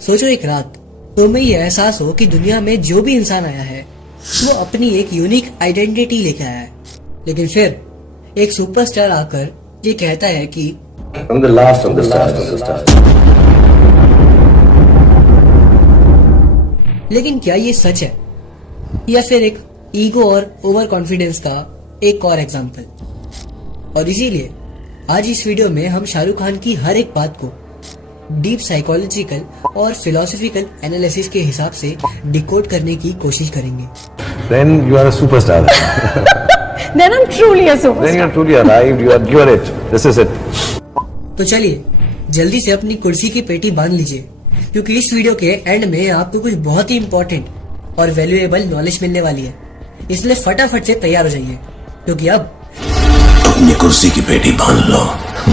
सोचो एक रात तुम्हें ये एहसास हो कि दुनिया में जो भी इंसान आया है वो अपनी एक यूनिक आइडेंटिटी लेके आया है, लेकिन फिर एक सुपरस्टार आकर ये कहता है कि I'm the last of the stars. लेकिन क्या ये सच है या फिर एक ईगो और ओवर कॉन्फिडेंस का एक और एग्जाम्पल। और इसीलिए आज इस वीडियो में हम शाहरुख खान की हर एक बात को डीप साइकोलॉजिकल और फिलोसॉफिकल एनालिसिस के हिसाब से डिकोड करने की कोशिश करेंगे। Then you are a superstar. Then I'm truly a superstar. Then you are truly arrived. You are it. This is it. तो चलिए जल्दी से अपनी कुर्सी की पेटी बांध लीजिए, क्योंकि इस वीडियो के एंड में आपको कुछ बहुत ही इंपॉर्टेंट और वैल्यूएबल नॉलेज मिलने वाली है। इसलिए फटाफट से तैयार हो जाइए, क्योंकि अब अपनी कुर्सी की पेटी बांध लो,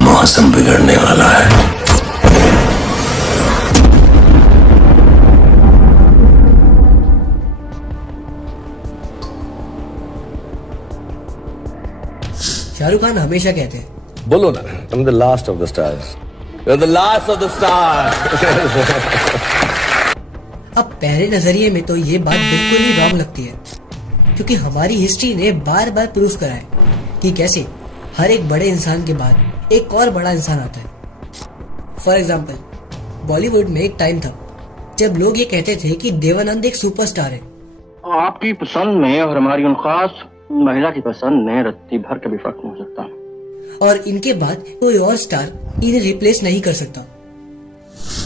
मौसम बिगड़ने वाला है। शाहरुख खान हमेशा कहते हैं बोलो ना, I'm the last of the stars. You're the last of the stars. अब पहले नजरिए में तो ये बात बिल्कुल ही रॉन्ग लगती है, क्योंकि हमारी हिस्ट्री ने बार बार प्रूव करा है कि कैसे हर एक बड़े इंसान के बाद एक और बड़ा इंसान आता है। फॉर एग्जाम्पल, बॉलीवुड में एक टाइम था जब लोग ये कहते थे कि देवानंद एक सुपरस्टार है। आपकी पसंद में और हमारी उन खास महिला की पसंद में रत्ती भर का भी फर्क नहीं हो सकता, और इनके बाद कोई और स्टार इन्हें रिप्लेस नहीं कर सकता।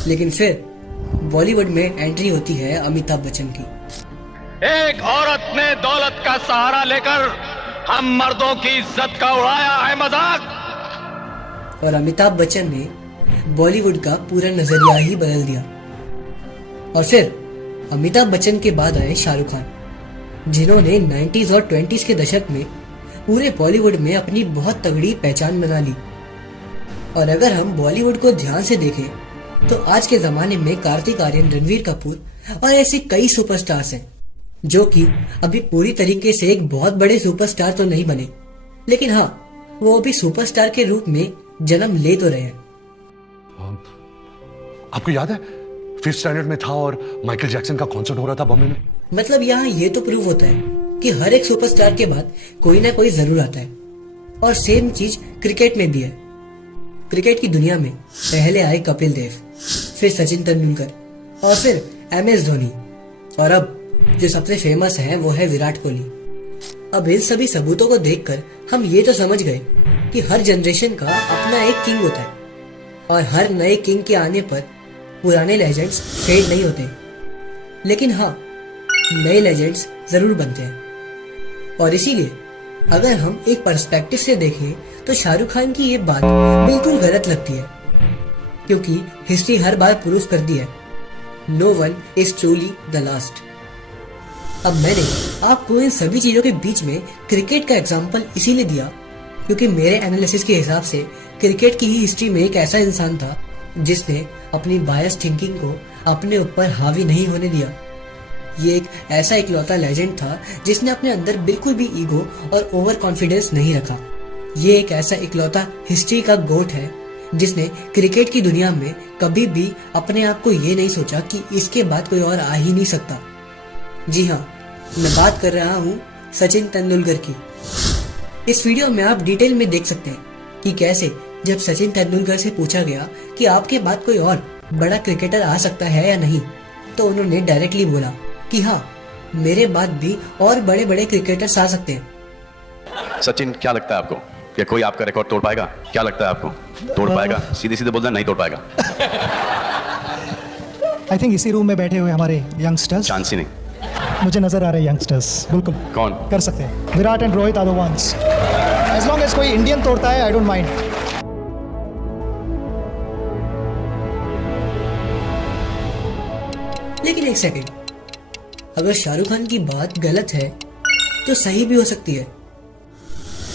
लेकिन फिर बॉलीवुड में एंट्री होती है अमिताभ बच्चन की। एक औरत ने दौलत का सहारा लेकर हम मर्दों की इज्जत का उड़ाया है मजाक। और अमिताभ बच्चन ने बॉलीवुड का पूरा नजरिया ही बदल दिया। और फिर अमिताभ बच्चन के बाद आए शाहरुख खान, जिन्होंने 90s और 20s के दशक में पूरे बॉलीवुड में अपनी बहुत तगड़ी पहचान बना ली। और अगर हम बॉलीवुड को ध्यान से देखें तो आज के जमाने में कार्तिक आर्यन, रणवीर कपूर और ऐसे कई सुपरस्टार्स हैं जो कि अभी पूरी तरीके से एक बहुत बड़े सुपरस्टार तो नहीं बने, लेकिन हाँ, वो अभी सुपरस्टार के रूप में जन्म ले तो रहे हैं। आपको याद है 5th स्टैंडर्ड में था और माइकल जैक्सन का कॉन्सर्ट हो रहा था बॉम्बे में। मतलब यहाँ ये तो प्रूव होता है कि हर एक सुपरस्टार के बाद कोई ना कोई जरूर आता है। और सेम चीज क्रिकेट में भी है। क्रिकेट की दुनिया में पहले आए कपिल देव, फिर सचिन तेंदुलकर और फिर MS धोनी, और अब जो सबसे फेमस है वो है विराट कोहली। अब इन सभी सबूतों को देखकर हम ये तो समझ गए कि हर जनरेशन का अपना एक किंग होता है, और हर नए किंग के आने पर पुराने लेजेंड्स फेड नहीं होते, लेकिन हाँ, नए लेजेंड्स जरूर बनते हैं। और इसीलिए अगर हम एक पर्सपेक्टिव से देखें तो शाहरुख खान की ये बात बिल्कुल गलत लगती है, क्योंकि हिस्ट्री हर बार प्रूव कर दी है, no one is truly the last. अब मैंने आपको इन सभी चीजों के बीच में क्रिकेट का एग्जाम्पल इसीलिए दिया क्योंकि मेरे एनालिसिस के हिसाब से क्रिकेट की ही हिस्ट्री में एक ऐसा इंसान था जिसने अपनी बायस थिंकिंग को अपने ऊपर हावी नहीं होने दिया। ये एक ऐसा इकलौता लेजेंड था जिसने अपने अंदर बिल्कुल भी ईगो और ओवर कॉन्फिडेंस नहीं रखा। ये एक ऐसा इकलौता हिस्ट्री का गोट है जिसने क्रिकेट की दुनिया में कभी भी अपने आप को ये नहीं सोचा कि इसके बाद कोई और आ ही नहीं सकता। जी हाँ, मैं बात कर रहा हूँ सचिन तेंदुलकर की। इस वीडियो में आप डिटेल में देख सकते हैं कि कैसे जब सचिन तेंदुलकर से पूछा गया कि आपके बाद कोई और बड़ा क्रिकेटर आ सकता है या नहीं, तो उन्होंने डायरेक्टली बोला कि हाँ, मेरे बाद भी और बड़े बड़े क्रिकेटर्स आ सकते हैं। सचिन, क्या लगता है आपको कि कोई आपका रिकॉर्ड तोड़ पाएगा? क्या लगता है आपको तोड़ पाएगा? सीधे सीधे बोलना, नहीं तोड़ पाएगा। आई थिंक इसी रूम में बैठे हुए हमारे यंगस्टर्स, चांस ही नहीं। मुझे नजर आ रहे हैं यंगस्टर्स, बिल्कुल कौन कर सकते हैं। Virat and Rohit are the ones. As long as कोई इंडियन तोड़ता है, आई डोंट माइंड। लेकिन एक सेकंड, अगर शाहरुख खान की बात गलत है तो सही भी हो सकती है।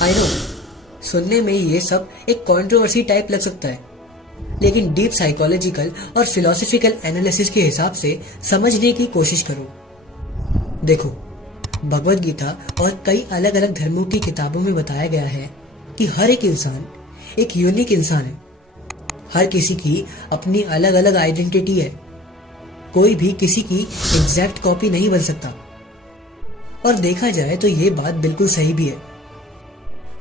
आई नो, सुनने में ये सब एक कंट्रोवर्सी टाइप लग सकता है, लेकिन डीप साइकोलॉजिकल और फिलोसॉफिकल एनालिसिस के हिसाब से समझने की कोशिश करो। देखो, भगवत गीता और कई अलग अलग धर्मों की किताबों में बताया गया है कि हर एक इंसान एक यूनिक इंसान है। हर किसी की अपनी अलग अलग आइडेंटिटी है, कोई भी किसी की एग्जैक्ट कॉपी नहीं बन सकता। और देखा जाए तो ये बात बिल्कुल सही भी है।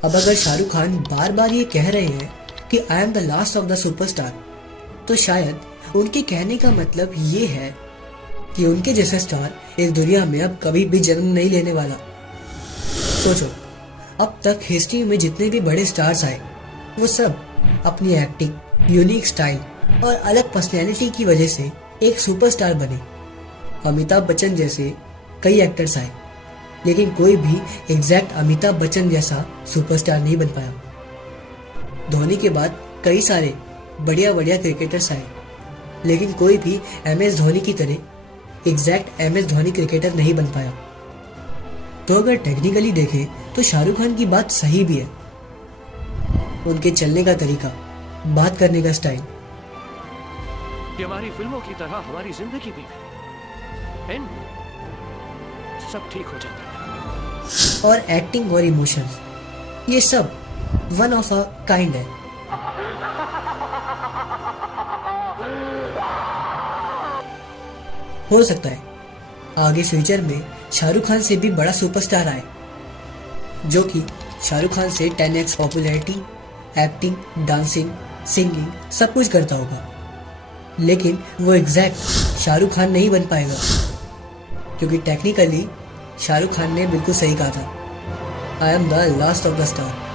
अब अगर शाहरुख खान बार बार ये कह रहे हैं कि I am the last of the superstar, तो शायद उनके कहने का मतलब ये है कि उनके जैसा स्टार इस दुनिया में अब कभी भी जन्म नहीं लेने वाला। सोचो, अब तक हिस्ट्री में जितने भी बड़े स्टार्स आए वो सब अपनी एक्टिंग, यूनिक स्टाइल और अलग पर्सनैलिटी की वजह से एक सुपरस्टार बने। अमिताभ बच्चन जैसे कई एक्टर्स आए, लेकिन कोई भी एग्जैक्ट अमिताभ बच्चन जैसा सुपरस्टार नहीं बन पाया। धोनी के बाद कई सारे बढ़िया बढ़िया क्रिकेटर्स आए, लेकिन कोई भी MS धोनी की तरह एग्जैक्ट MS धोनी क्रिकेटर नहीं बन पाया। तो अगर टेक्निकली देखें तो शाहरुख खान की बात सही भी है। उनके चलने का तरीका, बात करने का स्टाइल, ये हमारी फिल्मों की तरह हमारी जिंदगी भी है। सब ठीक हो जाता है। और एक्टिंग और इमोशंस, ये सब वन ऑफ अ काइंड है। हो सकता है आगे फ्यूचर में शाहरुख खान से भी बड़ा सुपरस्टार आए, जो कि शाहरुख खान से 10x popularity, acting, dancing, singing सब कुछ करता होगा, लेकिन वो एग्जैक्ट शाहरुख खान नहीं बन पाएगा। क्योंकि टेक्निकली शाहरुख खान ने बिल्कुल सही कहा था, I am the last of the star.